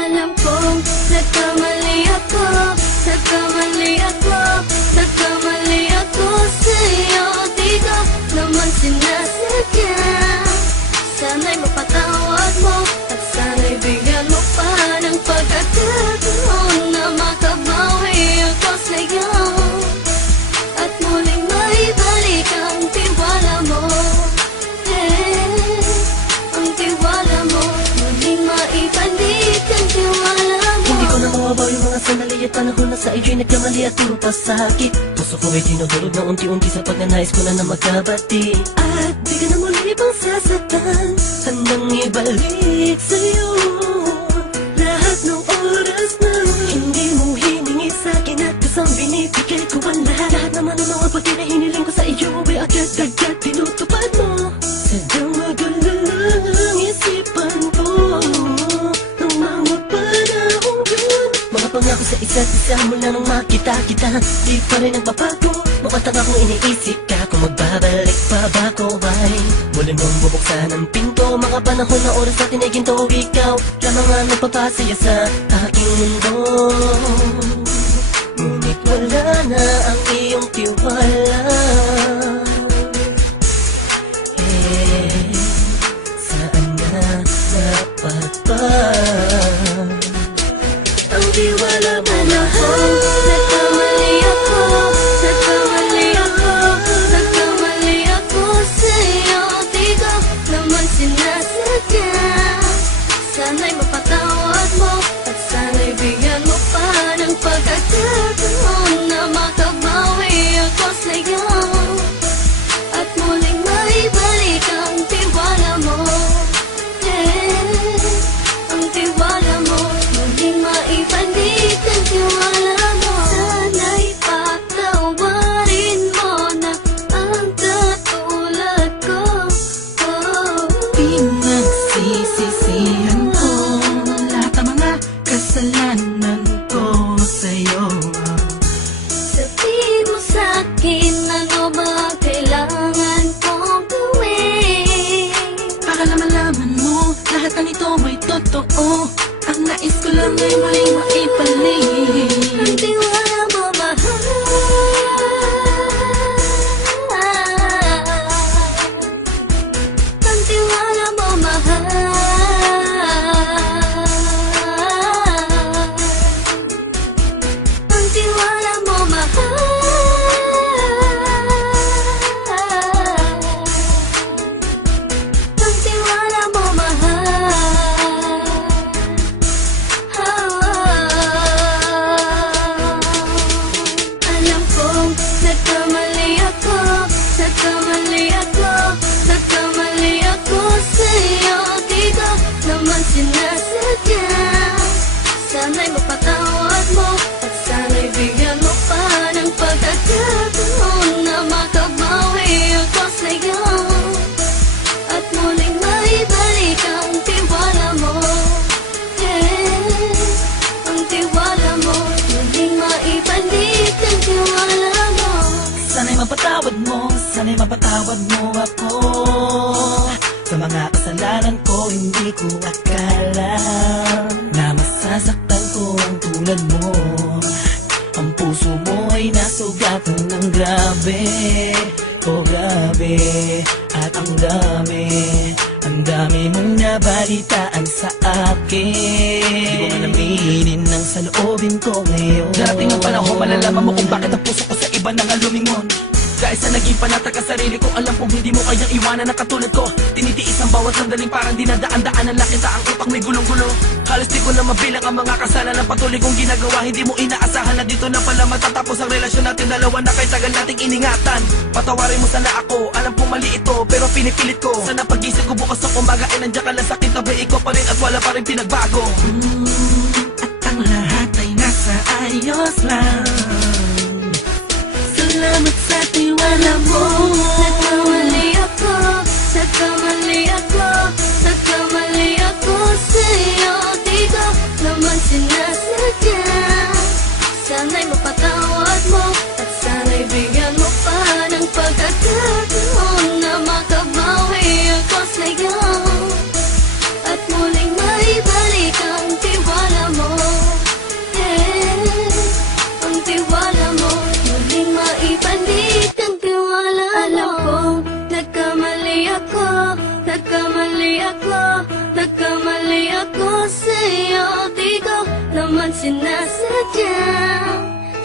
Alam kong nagkamali ako, nagkamali ako, nagkamali ako sa'yo. Di ko naman sinasadya. Sana'y mapatawad mo at sana'y bigyan mo pa ng pagkakataon na makabawi ako sa'yo at muling maibalik ang tiwala mo. Ang tiwala mo, muling maibalik ang tiwala mo. Hindi ko na mawabaw yung mga sandali at panahon na sa iyo'y nagkamali at puro pasakit. Puso ko ay dinudulog na unti-unti sa pagnanais ko na magkabati. At di ka na muli pang sasaktan, handang ibalik sa'yo lahat ng oras na hindi mo hiningi sa'kin at kusang binibigay ko ang lahat. Lahat naman ng mga pagkain na hiniling ko sa iyo ay agad-agad tinutupad mo. Sadyang magulo lang isipan ko ng mga panahon yun. Mga pangako sa isa't isa mula nung makita kita, di pa rin nagbabago. Mukhang akong iniisip ka kung magbabalik pa ba ko ay muli mong bubuksan ang pinto. Mga panahon na oras natin ay ginto, ikaw lamang ang nagpapasaya sa aking mundo. Ngunit wala na ang iyong tiwala. Saan na dapat ba ang tiwala mo? Nagkamali ako, nagkamali ako, nagkamali ako sa'yo. Di ko naman sinasadya. Sana'y mapatawad mo at sana'y bigyan mo pa ng pagkakataon na makabawi ako sa'yo at muling maibalik ang tiwala mo. Ang tiwala mo, muling maibalik ang tiwala mo. Sana'y patawarin mo na ang katulad ko. Pinagsisisihan ko lahat ng mga kasalanan ko sa'yo. Sabihin mo sa'kin ano ba kailangan kong gawin Para malaman mo lahat ng ito ay totoo. Ang nais ko lang ay muling maibalik ang tiwala mo, mahal. Ang tiwala mo, mahal. Ang tiwala mo, mahal. Ang tiwala mo, mahal. Alam kong nagkamali ako, nagkamali ako, nagkamali ako sa'yo. Di ko naman sinasadya. Sana'y mapatawad mo at sana'y bigyan mo pa ng pagkakataon na makabawi ako sa'yo at muling maibalik ang tiwala mo. Ang tiwala mo, muling maibalik ang tiwala mo. Sana'y mapatawad mo, sana'y mapatawad mo ako sa mga kasalanan ko. Hindi ko akala na masasaktan ko ang tulad mo. Ang puso mo ay nasugatan ng grabe, oh grabe. At ang dami mong nabalitaan sa akin. Di ko man aminin ang saloobin ko ngayon. Darating ang panahon, malalaman mo kung bakit ang puso ko sa iba nang lumingon. Dahil sa naging panatag ka sarili ko, alam kong hindi mo kayang iwanan na katulad ko. Tinitiis ang bawat sandaling parang dinadaan-daan ang lakita ang utak may gulong-gulo. Halos di ko na mabilang ang mga kasalanan patuloy kong ginagawa. Hindi mo inaasahan na dito na pala matatapos ang relasyon natin dalawa na kay tagal nating iningatan. Patawarin mo sana ako, alam kong mali ito pero pinipilit ko. Sana pag-isip ko bukas ng umaga ay nandiyan ka lang sa akin, tabi ko pa rin at wala pa rin pinagbago. At ang lahat ay nasa ayos lang. Salamat sa tiwala mo. Nagkamali ako, nagkamali ako, nagkamali ako sa'yo. Di ko naman sinasadya. Sana'y mapatawad mo at sana'y bigyan mo pa ng pagkakataon na makabawi ako sa'yo at muling maibalik ang tiwala Nagkamali ako sa'yo, di ko naman sinasadya.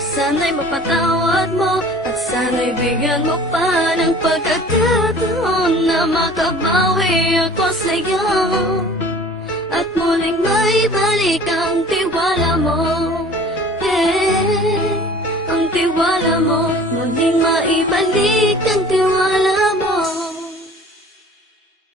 Sana'y mapatawad mo at sana'y bigyan mo pa ng pagkakataon na makabawi ako sa'yo at muling maibalik ang tiwala mo. Ang tiwala mo, muling maibalik ang tiwala